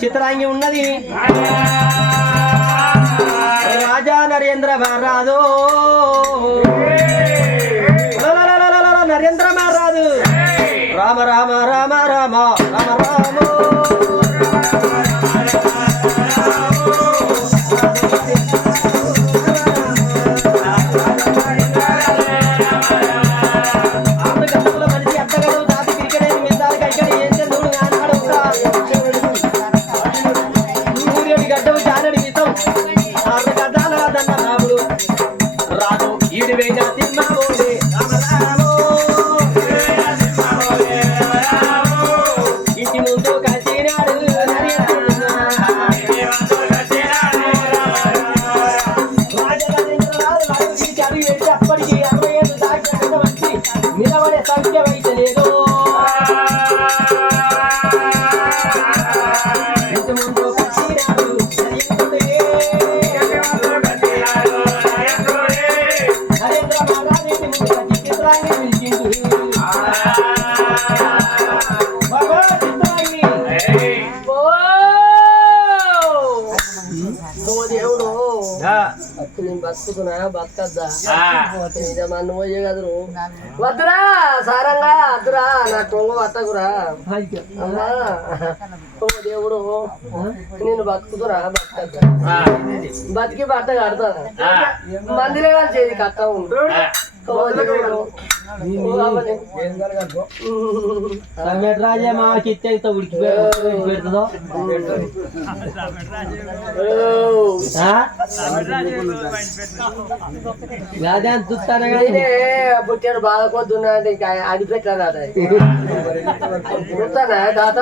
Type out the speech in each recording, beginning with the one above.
చిత్రాంగి ఉన్నది. రాజా నరేంద్ర మహారాజు బతకద్దా నిజమన్ను పోయే కదరు వద్దురా సారంగా వద్దురా నా కొంగు వత్తకురా. అమ్మా. ఓ దేవుడు నేను బతుకుతురా బతకద్దా. బతికి బట్ట కడతాను మందిరే వాళ్ళు చేది కట్ట ఉండు ఓ దేవుడు ఓ అవ్వని. రాజా మాకి ఇస్తే ఉడికి పెడుతుందో ఓ. అదే అని చూస్తానే నేనే పుట్టాడు బాధ కొద్దున్నా అంటే ఇంకా అడిపెట్టాను అదే చూస్తానా తాత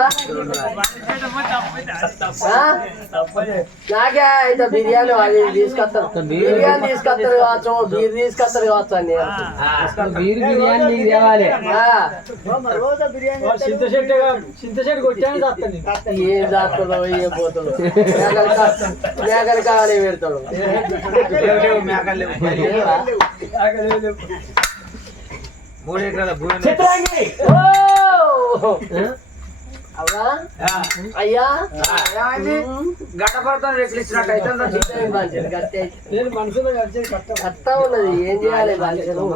ఆ? నాకే అయితే బిర్యానీ అది తీసుకొస్తాను బిర్యానీ తీసుకొస్తారు కావచ్చు బీర్ తీసుకొస్తారు కావచ్చు అని బీరు బిర్యానీ నీకు తేవాలి కొట్టాను ఏం ఏం పోతాడు మేకలు కావాలి పెడతాడు? మూడు ఎకరాల భూమి చిత్రాంగి అయ్యా గడ్డపడతాను రెట్లు. నేను మనసులో కట్ట ఉన్నది ఏం చేయాలి మనుషులు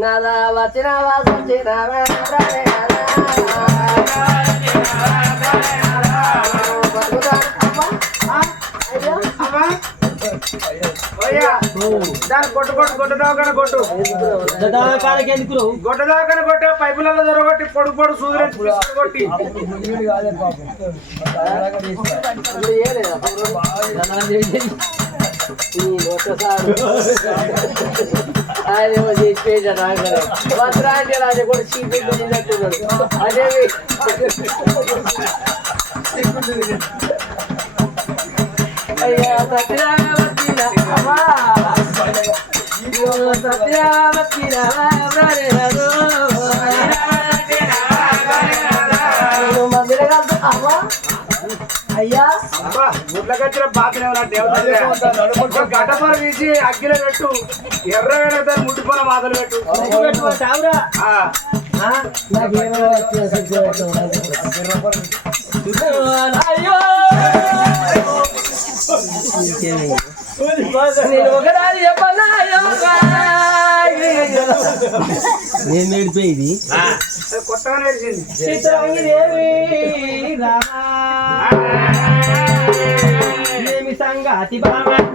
నాదా వచ్చినావా వచ్చినావా దావకాన కొట్టు. పైపులలో దొరగొట్టి పొడుగు పొడుగు సూదులు కొట్టి ఆయన చేసిపోయాడు ఆఖరి భద్రాంటి రాజు కూడా అదే అయ్యా అయ్యా! గుడ్లకొచ్చిన బాతనే గడ్డపర తీసి అగ్గిలో పెట్టు ఎర్రగా దాన్ని ముట్టిపోయిన మాటలు పెట్టు అయ్యో నేను ఒకదాని కొత్తగా నేర్చింది సంగతి బాబా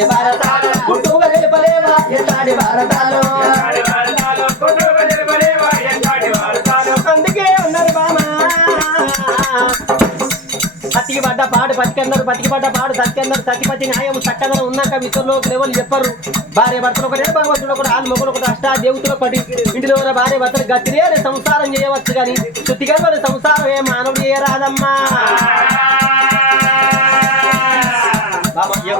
భారతాలు ఎత్తాడి భారతాలు గుట్టుగా రేపలేవా ఎత్తాడి భారతాలు. అందుకే ఉన్నారు బామ. సతికి పడ్డ పాడు బతికన్నారు బతికి పడ్డ పాడు సత్యన్నారు సతిపతి న్యాయం చక్కదనం ఉన్నాక మిత్రులకు ఎవరు చెప్పరు. భార్య భర్తలు ఒకటే భగవంతుడు ఒకటి ఆలు మొగలు ఒకటి అష్టా దేవతలు ఒకటి. ఇంటిలో ఉన్న భార్య భర్తలు గతిరే సంసారం చేయవచ్చు కానీ శుద్ధిగా వాళ్ళ సంసారం ఏ మానవుడు ఏ రాదమ్మా.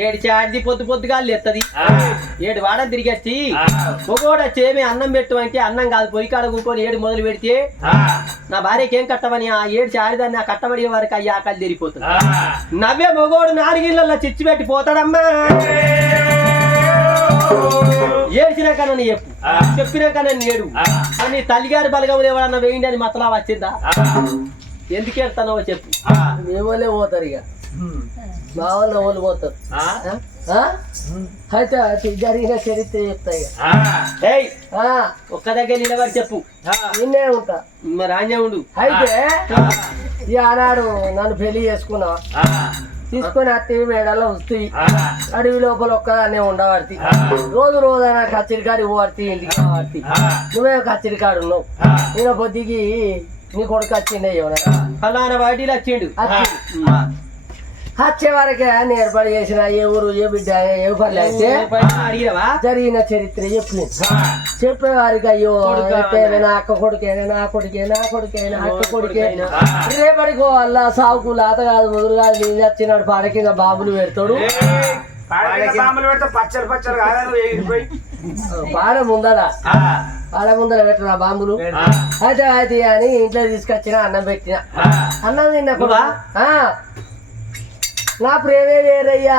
ఏడిచి ఆడిది పొద్దు పొద్దుగా ఎత్తది. ఏడు వాడ తిరిగచ్చి మొగోడ చేమి అన్నం పెట్టు అంటే అన్నం కాదు పొయ్యి కాడ కూకొని ఏడు మొదలు పెడితే నా భార్యకి ఏం కట్టమని ఆ ఏడిచి ఆడిదాన్ని ఆ కట్టబడి వరకు అయ్యి ఆకలి తిరిగిపోతుంది నవ్వే మొగోడు నాలుగిళ్ళల్లో చిచ్చి పెట్టి పోతాడమ్మా. ఏడ్చినాక నన్ను చెప్పు చెప్పినాక నన్ను ఏడు. అని తల్లిగారి బలగములు ఎవరన్నా వేయండి అని మతలా వచ్చిందా? ఎందుకు ఏడుతానో చెప్పు. మేమోలే పోతారు ఇక. మా వాళ్ళు వాళ్ళు పోతారు? అయితే అది జరిగిన చరిత్ర చెప్తా ఒక్క దగ్గర నిలబడి చెప్పు. నిన్నే ఉంటా. మరి ఉండు. అయితే ఈ ఆనాడు నన్ను పెళ్ళి చేసుకున్నావు తీసుకొని అత్తి మేడలో వస్తే అడవి లోపల ఒక్కదాన్నే ఉండబడితే రోజు రోజు నా కచ్చరికాడి పోడితే ఇంటికి పడితే నువ్వే కచ్చరికాడు ఉన్నావు. నేను పొద్దుకి నీ కొడుకు వచ్చిండే ఎవరైనా ఫలానా వాటిలో వచ్చిండు. వచ్చే వరకే నేను ఏర్పాటు చేసిన ఏ ఊరు ఏ బిడ్డ ఏ పని అయితే జరిగిన చరిత్ర చెప్పిన చెప్పే వారికి అయ్యో నా అక్క కొడుకేనా? నా కొడుకే నా కొడుకే నా అక్క కొడుకే రేపటికో అల్లా సాగుకు లాత కాదు ముదురు కాదు నేను వచ్చినాడు పాడ కింద బాబులు పెడతాడు. పాడ ముందర. పాడ ముందర పెట్టిన బాంబులు? అయితే అయితే అని ఇంట్లో తీసుకొచ్చిన అన్నం పెట్టిన. అన్నం తిన్న కొడుకు. ఆ. నా ప్రేమే వేరయ్యా.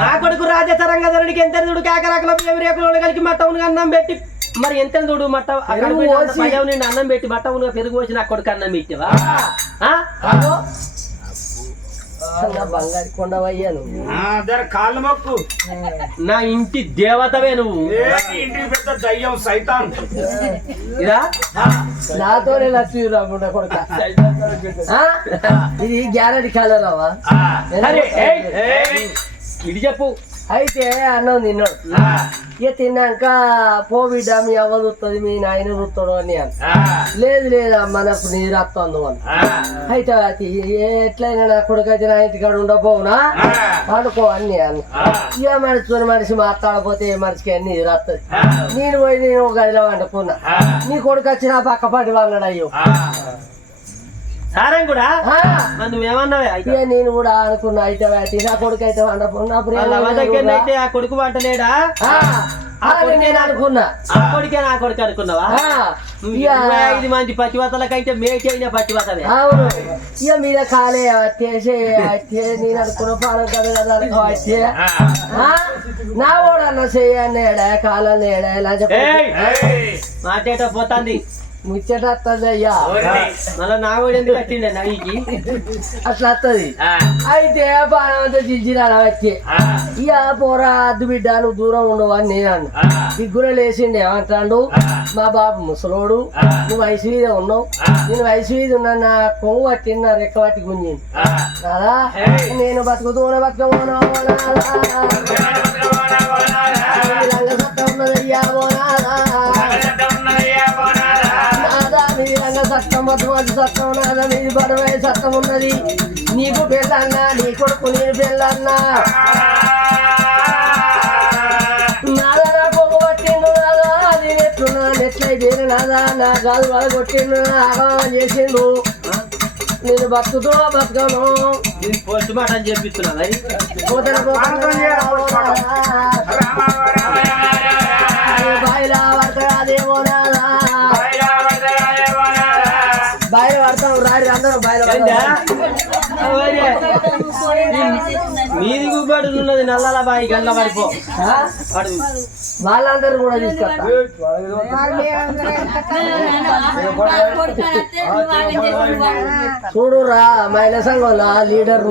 నా కొడుకు రాజతరంగధరుడికి ఎంత చూడు? కాకరాకల బియ్యం రేకులు కలిగి మట్టవును అన్నం పెట్టి మరి ఎంత చూడు? మట్ట అన్నం పెట్టి మట్టవును పెరుగు పోసి నా కొడుకు అన్నం పెట్టివా? బంగారు కొండవయ్యా నువ్వు. కాళ్ళు మొక్కు. నా ఇంటి దేవతవే నువ్వు. ఇంటికి పెద్ద దయ్యం సైతాన్? ఇదా? నాతోనే లక్ష్మీ రాముడు కొడుక ఆ? ఇది గ్యారెంటీ కలర్ అవ్వా సరే ఏయ్, ఏయ్, ఇది చెప్పు. అయితే అన్నం తిన్నాడు ఇక తిన్నాక పో బిడ్డ మీ అవ్వ చూస్తుంది మీ నాయన చూస్తాడు అని లేదు లేదు మనకు నీరు వస్తుంది అని అయితే అది ఎట్లయినా నా కొడుకు అయితే నా ఇంటికాడ ఉండబోవునా? అనుకో అన్ని అన్న. ఇక మనిషితో మనిషి మాట్లాడపోతే ఏ మనిషికి అన్ని నీరు వస్తుంది నేను పోయి నేను ఒక గదిలో వండుకున్నా. నీ కొడుకు వచ్చి నా పక్క వాళ్ళడు అయ్యో. సారం కూడా? నువ్వేమన్నావే? నేను కూడా అనుకున్నా అయితే నా కొడుకు అయితే దగ్గర. అయితే ఆ కొడుకు వంటలేడా అనుకున్నా. ఆ కొడుకే నా కొడుకు అనుకున్నావా? ఐదు మంది పతివతలకైతే మేకి అయిన పతివతవే అవును. ఇక మీద కాలే వచ్చేసి వచ్చే నేను అనుకున్న పాలం కదా వచ్చే. నా కూడా అన్న చెయ్యన్న ఏడా కాలన్న ఏడా ఇలా! చెప్పి మాటేట పోతాంది. ముచ్చట వస్తుంది అయ్యా మళ్ళా నా కూడా ఎందుకు వచ్చిండే నగికి అట్లా వస్తుంది అయితే బాణం అంతా జిల్జిరాడ వచ్చి ఇక పోరా అద్దు బిడ్డ నువ్వు దూరం ఉండవు అని నేను అన్న. దిగ్గున లేచిండు ఏమంటాడు మా బాబు ముసలోడు నువ్వు వయసు మీద ఉన్నావు. నేను వయసు మీద ఉన్నా నా కొవ్వు పట్టిన నా రెక్క పట్టి గుంజింది. నాదా నేను బతుకుతూనే బతుకమోనా బతుకు సత్తం నాదా మీ బరువై సత్తం ఉన్నది నీకు పెళ్ళన్నా నీ కొడుకు నేను పెళ్ళన్నా నా పొగ పట్టిండు నాదా అది నెట్టున్నా నెట్లయితే నాదా నా గాలు కొట్టిండు చేసిండు నేను బతుకుతూ బతకను పోస్ట్ మాట అని చెప్పిస్తున్నా మరి పోతన పడతాం రారి అందరూ. మీది గుబ్బడు ఉన్నది నల్లల బాయి గల్ల పడిపో వాళ్ళందరూ కూడా తీసుకొస్తా. చూడు రా మహిళా సంఘంలో లీడర్?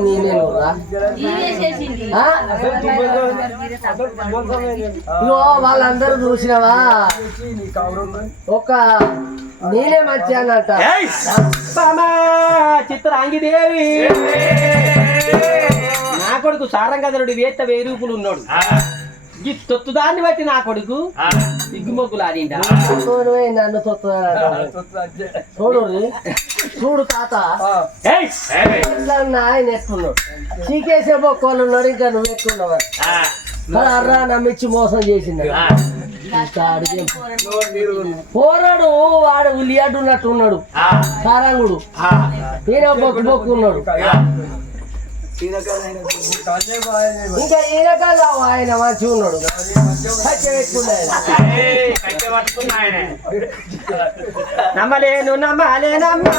ఇగో వాళ్ళందరూ చూసినవా? ఒక ఏయ్! బామా చిత్రాంగిదేవి. నా కొడుకు సారంగధరుడు వేత్త వెయ్యి రూపులు ఉన్నాడు. ఈ తొత్తుదాన్ని బట్టి నా కొడుకు సిగ్గుమొగ్గులు ఆడిండా. నన్ను తొత్తుతానంట. చూడు. చూడు తాత. ఆయన ఎట్టున్నాడు చీకేసే బొక్కలు ఉన్నారు ఇంకా నువ్వు ఎట్టున్నావు అర్రా నమ్మిచ్చి మోసం చేసింది పోరాడు వాడు ఉల్లియాడు ఉన్నట్టు ఉన్నాడు. సారంగుడు. ఈయన బొక్కు బొక్కు ఉన్నాడు. ఇంకా ఈయన కాదు ఆయన. మంచి ఉన్నాడు. నమ్మలేను నమ్మలేనమ్మా.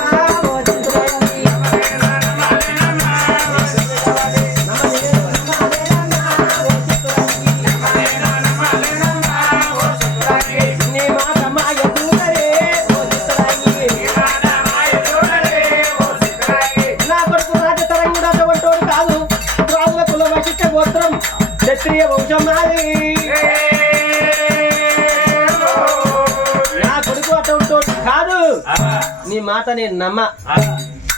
క్షత్రియ వంశం నాది నా కొడుకు అటువంటోడు కాదు. నీ మాట నేను నమ్మ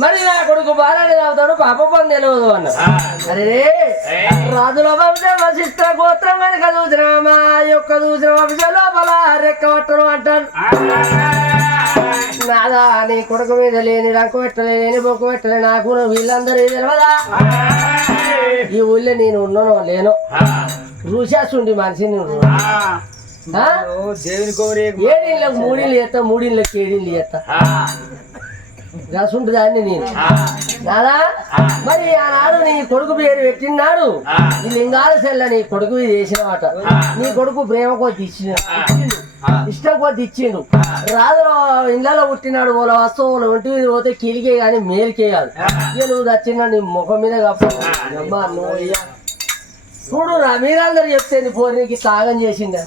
మరి నా కొడుకు బాగానే అవుతాడు పాప పని తెలియదు అన్న అరే రాజుల వంశం వశిష్ట గోత్రం కనుక చూసిన మా యొక్క చూసిన వంశ లోపల రెక్క పట్టడం అంటాను నాదా నీ కొడుకు మీద లేని రంకు పెట్టలే లేని బొక్కు పెట్టలే నాకు వీళ్ళందరూ తెలియదా ఈ ఊళ్ళో నేను ఉన్నానో లేనో? రుషాసుండి మనిషిని? దేవుని కోరి ఏడిళ్ళకి మూడిళ్ళు చేస్తా మూడిళ్ళకి ఏడిళ్ళు చేస్తా. రసుంటి దాన్ని నేను? నాదా మరి ఆనాడు నీ కొడుకు పేరు పెట్టినాడు ఈ లింగాల సెల్ల నీ కొడుకు చేసినమాట నీ కొడుకు ప్రేమ కొద్ది ఇచ్చిన. ఇష్టం కొద్ది ఇచ్చిండు. రాజులో ఇళ్ళలో పుట్టినాడు వాళ్ళ వస్తువులు ఒంటి మీద పోతే కీలికే కానీ మేలుకే కాదు. ఇక నువ్వు తెచ్చిన నీ ముఖం మీద కప్పు అమ్మా నువ్వు. చూడు రా మీరందరూ చెప్తే నీ పోరికి తాగం చేసిందా?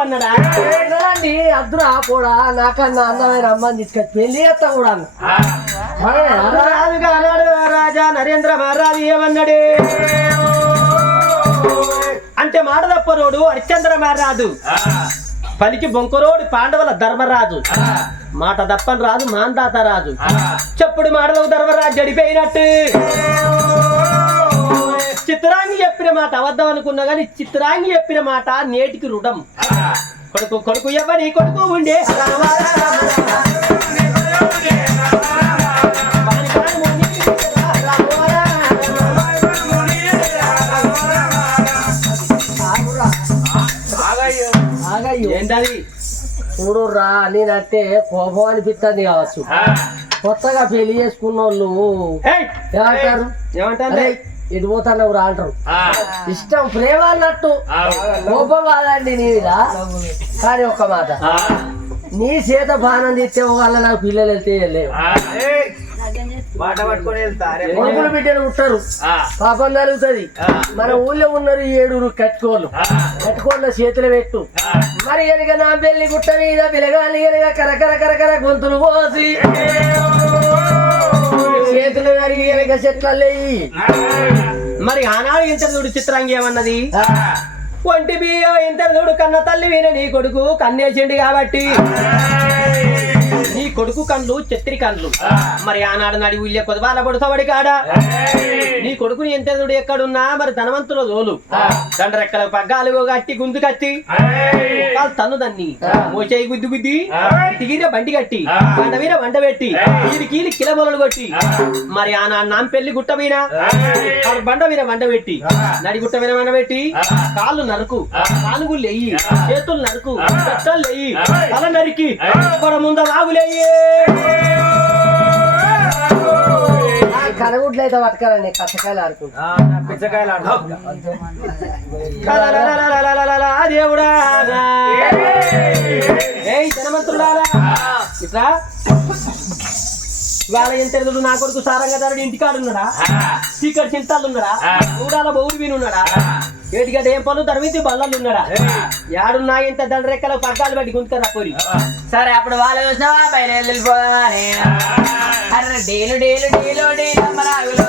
అన్నడా ఏంటండి అద్దురా నాకన్నా అందమైన అమ్మని తీసుకొచ్చి పెళ్ళి చేస్తా కూడా అన్నాడు రాజా నరేంద్ర మహారాజు ఏమన్నాడు? అంటే మాట తప్పరోడు హరిశ్చంద్ర మహారాజు. పలికి బొంకరోడు పాండవుల ధర్మరాజు. మాట తప్పని రాజు మాందాత రాజు. చెప్పుడు మాటలు ధర్మరాజు జడిపోయినట్టు. చిత్రాంగి చెప్పిన మాట అబద్ధం అనుకున్నా గాని చిత్రాంగి చెప్పిన మాట నేటికి రుణం కొడుకు కొడుకు ఎవరి కొడుకు ఉండే ఏంటది చూడు రా నేనంటే కోపం అనిపిస్తుంది కావచ్చు కొత్తగా పెళ్ళి చేసుకున్న వాళ్ళు ఏమంటారు ఏమంటారు అరే ఇటు పోతున్నావు రా అంటారు ఇష్టం ప్రేమ అన్నట్టు కోపం కాదండి నీ మీద కానీ ఒక్క మాట. నీ చేత బాణం తీస్తే వల్ల నాకు పిల్లలు వెళ్తే లేవు. కొడుకులు బిడ్డలు ఉంటారు పాపం జరుగుతుంది మన ఊళ్ళో ఉన్నారు ఈ ఏడుగురు కట్టుకోళ్ళు. కట్టుకోళ్ళ చేతులు పెట్టు. మరి కనుక నా పెళ్ళి గుట్ట మీద పిలగాలి కనుక కరకర కరకర గొంతులు పోసి. చేతులు కరిగి కనుక చెట్లల్లో. ఎయ్యి. మరి ఆనాడు ఇంతరుడు చిత్రాంగి ఏమన్నది? ఒంటి బియ్యం ఇంతరుడు కన్న తల్లి వీర నీ కొడుకు కన్నేసిండు కాబట్టి. నీ కొడుకు కండ్లు చెత్రి కండ్లు మరి ఆనాడు నడి ఉల్లి కొదవాల పొడుసవడి కాడ. నీ కొడుకుని ఎంతెదుడు ఎక్కడున్నా? మరి ధనవంతుల జోలు. దండరెక్కల పగ్గాలు కట్టి గుంజు కట్టి. కాలు తన్ను దాన్ని మోచేయి గుద్దు గుద్ది తిగిన బండి కట్టి బండ మీద వంట పెట్టి కీలి కీలి కిలమొలలు కొట్టి మరి ఆనాడు నాం పెళ్ళి గుట్ట మీద బండ మీద వంట పెట్టి నడి గుట్ట మీద వంట పెట్టి కాళ్ళు నరుకు కాలుగుళ్ళు ఎయ్యి చేతులు నరుకు పెట్టలు ఎయ్యి తల నరికి కొడ ముంద రాగులేయి ఆ. కనగుడ్లు అయితే పట్టుకోవాలండి కచ్చకాయలు ఆడుకుంటా. పిచ్చకాయలు ఇవాళ ఎంత ఎదురు నా కొడుకు సారంగదారుడు ఇంటికాడు ఉన్నాడా? చీకటి చింతాలు ఉన్నాడా? కూడాల బౌడి మీను ఉన్నాడా? ఏటిగడ్డ ఏం పనులు తరిమితి బల్లలు ఉన్నాడా? ఏడున్నా ఇంత దండరెక్కల పగ్గాలు పట్టి గుంతుకరా పోరి. సరే అప్పుడు వాళ్ళు చూసినావా? పైన వెళ్ళిపోవాలి అరే డేలు డేలు డేలో డేలు అమ్మరాగులో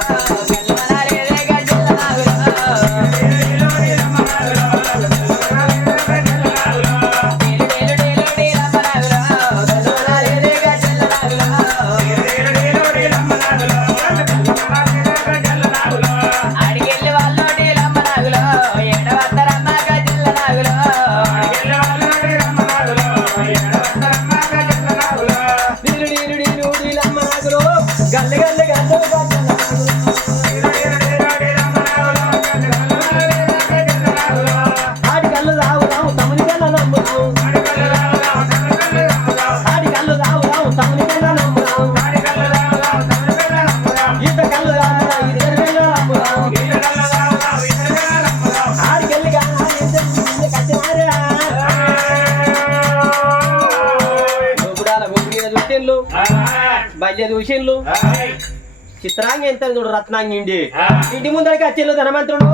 మీద చూసిండ్లు చిత్రాంగి ఎంత చూడు రత్నాంగి ఇండి. ఇంటి ముందరికి వచ్చిండు ధనమంత్రుడు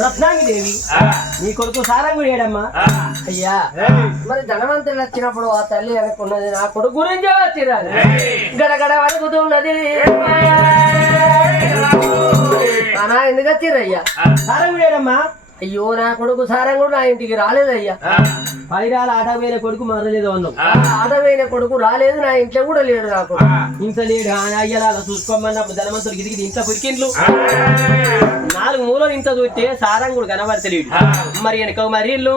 రత్నాంగి దేవి నీ కొడుకు సారంగుడు ఏడమ్మా. అయ్యా మరి ధనవంతులు వచ్చినప్పుడు ఆ తల్లి అనుకున్నది నా కొడుకు గురించే వచ్చిరాదు. గడగడ వణుకుతున్నది. అనా ఎందుకు వచ్చిరయ్యా సారంగుడు ఏడమ్మా అయ్యో నా కొడుకు సారంగుడు నా ఇంటికి రాలేదయ్యా పైరాల ఆట వేరే కొడుకు మరలేదు అన్నాం ఆడవైన కొడుకు రాలేదు నా ఇంట్లో కూడా లేడు నా కొడుకు ఇంత లేడు అయ్యలా చూసుకోమన్నప్పుడు ధనవంతుడికి దిగి ఇంట్లో పురికిండ్లు. నాలుగు మూలలు ఇంత చూస్తే సారంగుడు కనబడతలేడు. మరి వెనక మరి ఇల్లు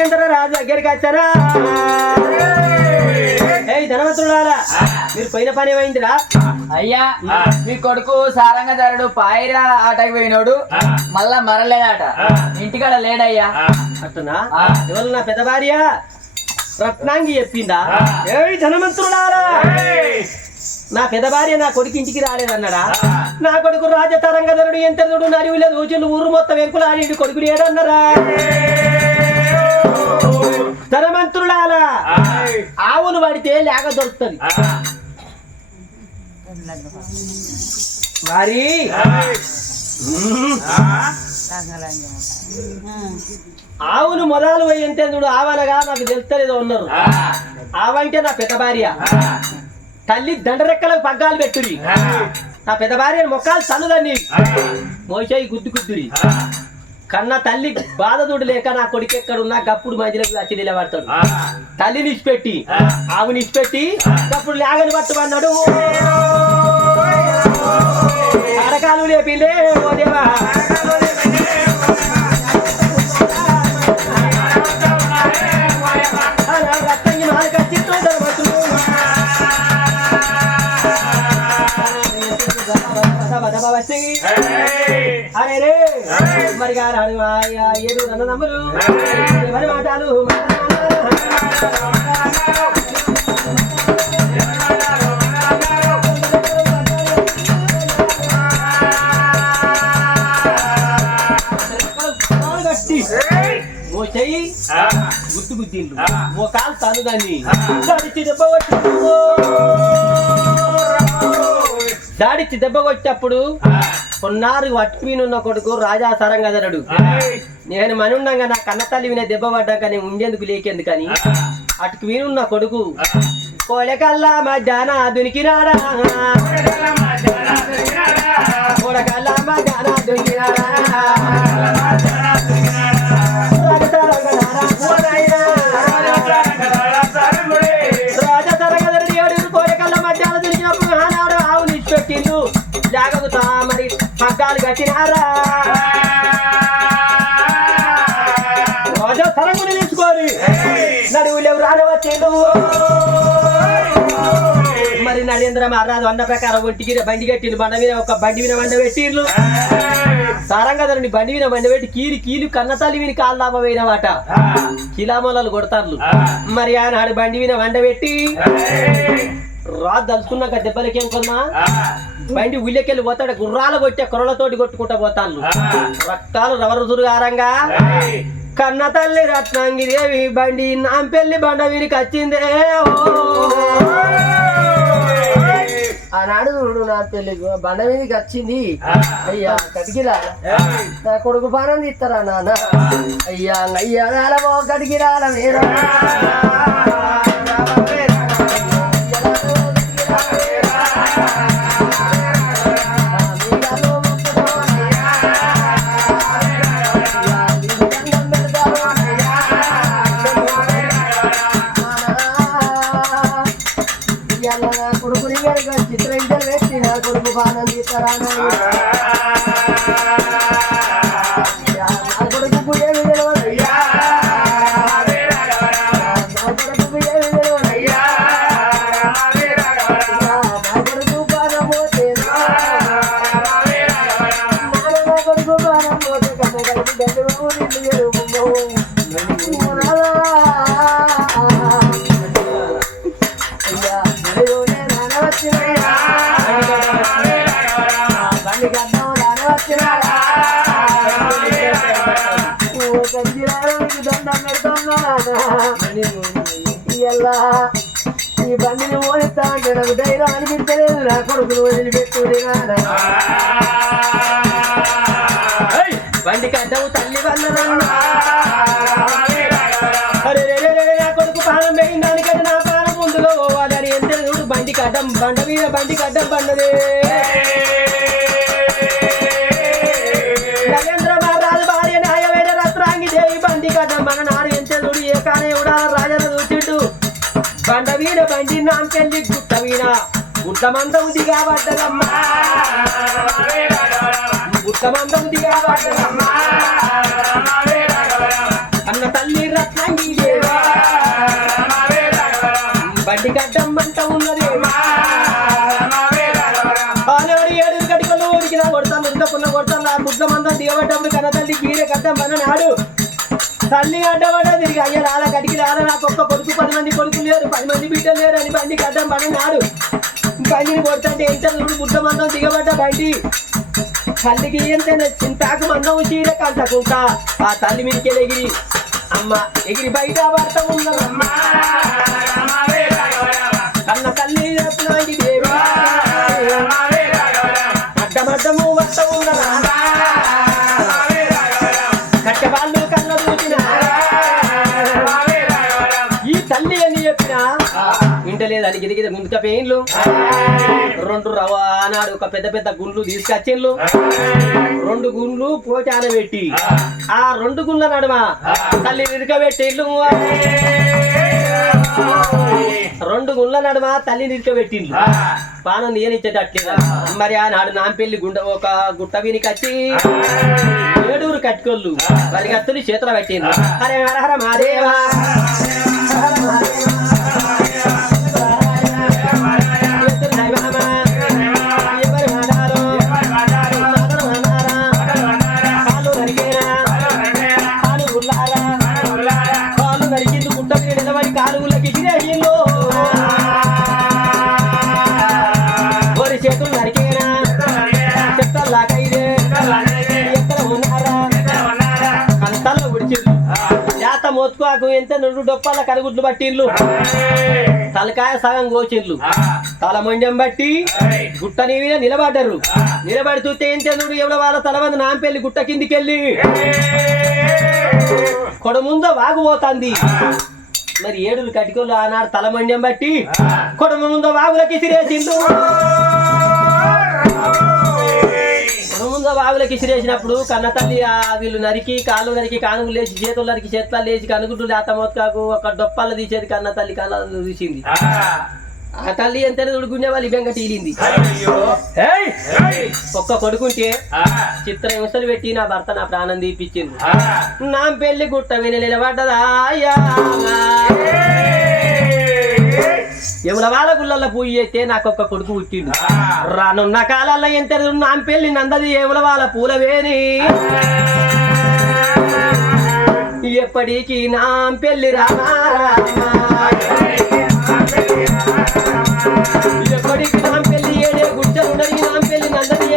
అంటారా రాజు దగ్గరికి వచ్చారా? ఏయ్ ధనవంతుడారా మీరు పోయిన పని ఏమైందిరా? అయ్యా మీ కొడుకు సారంగధరుడు పాయిరా ఆటకి పోయినోడు. మళ్ళా మరలేదట. ఇంటికాడ లేడయ్యా. అట్టునా? ఎవరు నా పెద్ద భార్య రత్నాంగి చెప్పిందా? ఏయ్ ధనవంతుడారా నా పెద్ద భార్య నా కొడుకు ఇంటికి రాలేదన్నాడా? నా కొడుకు రాజతరంగధరుడు ఎంత చూడు లేదు ఊచులు ఊరు మొత్తం వెంకులాడి కొడుకు లేడన్నారా ధనవంతుడాలా ఆవులు పడితే లేక దొరుకుతుంది. మ్మ్. ఆవును మొదలు పోయి ఎంత చూడు ఆవనగా నాకు తెలుస్తలేదో ఉన్నారు ఆవంటే నా పెద్ద భార్య. తల్లి దండరెక్కలకు పగ్గాలు పెట్టురి నా పెద్ద భార్య మొక్కలు సన్నుదండి మోసాయి గుద్దు గుద్దురి. కన్న తల్లి బాధ చూడు లేక నా కొడుకు ఎక్కడ ఉన్నా గప్పుడు మధ్యలోకి వచ్చి నిలబడతాడు తల్లిని ఇచ్చిపెట్టి ఆవుని ఇచ్చిపెట్టి గప్పుడు లేగని పట్టుమన్నాడు అరకాలు లేపిలే ఓ దేవా అలా అరే రే. మరి గారు ఏడు అన్నదమ్ములు ఎవరి మాటలు గట్టి ఓ చెయ్యి. గుర్తు గుద్దిండు ఓ కాలు తను దాన్ని. దాడిచ్చి దెబ్బ కొట్టి దాడిచ్చి దెబ్బ కొట్టేటప్పుడు కొన్నారు పట్టుకున్న కొడుకు రాజా సరంగధరుడు నేను మనుండంగా నా కన్న తల్లి వినే దెబ్బ పడ్డాక నేను ఉండేందుకు లేకెందుకని? అటుకు వినున్న కొడుకు కోడకల్లా మధ్యాహ్న దునికినాడా కోడకల్లా మధ్యాహ్న దునికినాడా రాజా తరంగుని తీసుకోరి మరి నరేంద్ర మహారాజు అన్న ప్రకారం ఒంటికి బండి కట్టిండు. బండ మీద ఒక బండి మీద బండ పెట్టిండ్రు సారంగధరుని బండి మీద బండి పెట్టి కీలి కీలు కన్న తల్లి విని లాభ పోయినవాట కిలామూలలు కొడతారు మరి ఆయన ఆడి బండి మీద వండ పెట్టి రాజు దలుచుకున్నాక దెబ్బలకేం కొన్నా? బండి ఉల్లెకెళ్ళి పోతాడు గుర్రాలు కొట్టే కొరలతోటి కొట్టుకుంటా పోతాను రక్తాలు రవరుదురు గారంగా కన్న తల్లి రత్నాంగి దేవి బండి నాంపెల్లి బండ వీరికి వచ్చిందే. ఆనాడు చూడు నా పెళ్ళి బండ మీదకి వచ్చింది. అయ్యా కడిగిరా. నా కొడుకు పానం తీస్తారా నాన్న? అయ్యా అయ్యా రాలవో కడిగిరాల మీరు నా కొడుకు నా కొడుకును వదిలిపెట్టుకుని బండికి అడ్డము తల్లి నా కొడుకు ప్రాణం పోయిన దానికంటే నా ప్రాణం ముందులో పోవాలని ఎంత చూడు బండికి అడ్డం బండ మీద బండికి అడ్డం బండదే నరేంద్ర మహారాజు భార్య న్యాయమైన రత్రాంగి దేవి బండి కడ్డం మన నాడు ఎంత చూడు ఏ కానే ఉడాల రాజన చూచిండు. బండ మీద బండి నాంకెళ్ళి గుట్ట మీద. గుట్ట మందం దిగాబడ్డదమ్మా గుట్ట మందం దిగాబడ్డదమ్మా అన్న తల్లి రత్నాంగి దేవా. బండి గడ్డం మంట ఉన్నదేమా. ఆనాడు ఏడు గడికలు ఉడికినా కొడతాను ఉడకకున్న కొడతాను ఆ గుడ్ల మందం దిగబడ్డప్పుడు కన్న తల్లి గీరే గడ్డం మన నాడు. తల్లి అడ్డబడ్డ తిరిగి అయ్య రాల గడికి రాల నాకు ఒక్క కొడుకు పది మంది కొడుకులు లేరు పది మంది బిడ్డలు లేరు అని బండి గడ్డం మన నాడు. బండిని కొడుతుంటే ఎంత చూడు గుడ్ల మందం దిగబడ్డ బయటి. తల్లికి ఎంత చింతాకు మందం చీర కంటకుంటా ఆ తల్లి మీదకెళ్ళి ఎగిరి అమ్మ ఎగిరి బయట భర్త ఉన్నదమ్మ ఇంటలేదు అని గిదిగిద ముందుక పెయిన్లు రెండు రవ ఒక పెద్ద పెద్ద గుండ్లు తీసుకొచ్చిండ్లు. రెండు గుండ్లు పోటాన పెట్టి. ఆ రెండు గుండ్ల నడుమ తల్లి నిరకబెట్టిండ్లు రెండు గుండ్ల నడుమ తల్లి నిరకబెట్టిండ్లు పానం నియనిచ్చేటట్లేదు మరి ఆనాడు నాంపెళ్ళి గుండ ఒక గుట్ట వీనికి వచ్చి ఏడూరు కట్టుకోళ్ళు. వారికి కత్తులు చేతులు పెట్టిండ్రు హరే హర హర మాదేవా జాత మోతుకోకు ఎంత రెండు డొప్పాల కరుగుడ్లు పట్టిర్లు తలకాయ సగం కోచిర్లు తల మొండెం బట్టి గుట్ట నీవిన నిలబడ్డరు. నిలబడి చూస్తే ఏం చంద్రుడు ఎవడ వాళ్ళ తల మంది నాంపెళ్ళి గుట్ట కిందికెళ్ళి కొడ ముందు వాగుపోతాంది. మరి ఏడులు కటికోలు ఆనాడు తల మొండెం బట్టి కొడ ముందు వాగులకి సిరేసిండు ముందు వాగులకి ఇసిరేసినప్పుడు కన్న తల్లి ఆ వీళ్ళు నరికి కాళ్ళు నరికి కానుగులు లేచి చేతులు నరికి చేతులు లేచి కనుగుడ్లు లేత మోత్కాకు ఒక డొప్పాల తీసేది కన్న తల్లి కన్న తీసింది. ఆ. తల్లి ఎంత ఉడుకునే వాళ్ళు బెంగ తీలింది. ఒక్క కొడుకుంటే చిత్ర హింసలు పెట్టి నా భర్త నా ప్రాణం తీపిచ్చింది నా పెళ్ళి గుట్ట విని నిలబడ్డదా అయ్యా. వాళ్ళ గుళ్ళల్లో పూజ చేస్తే నాకు ఒక్క కొడుకు పుట్టిండు. రానున్న కాలాల్లో ఎంత నా పెళ్ళి నందది ఎవల వాళ్ళ పూలవేని ఎప్పటికీ నా పెళ్ళి రామా? ఎప్పటికీ నా పెళ్ళి ఏడే గుడ్డలుండని నా పెళ్ళి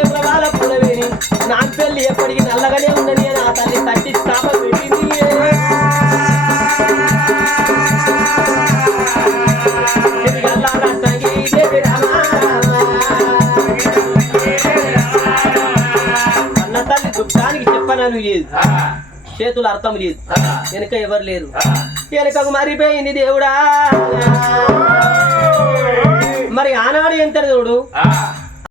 ఎవల వాళ్ళ పూలవేని నా పెళ్ళి ఎప్పటికీ నల్లగానే ఉండని లేదు. చేతులు అర్థం లేదు. వెనుక ఎవరు లేరు. వెనుకకు మరిపోయింది దేవుడా. మరి ఆనాడు ఎంత చూడు?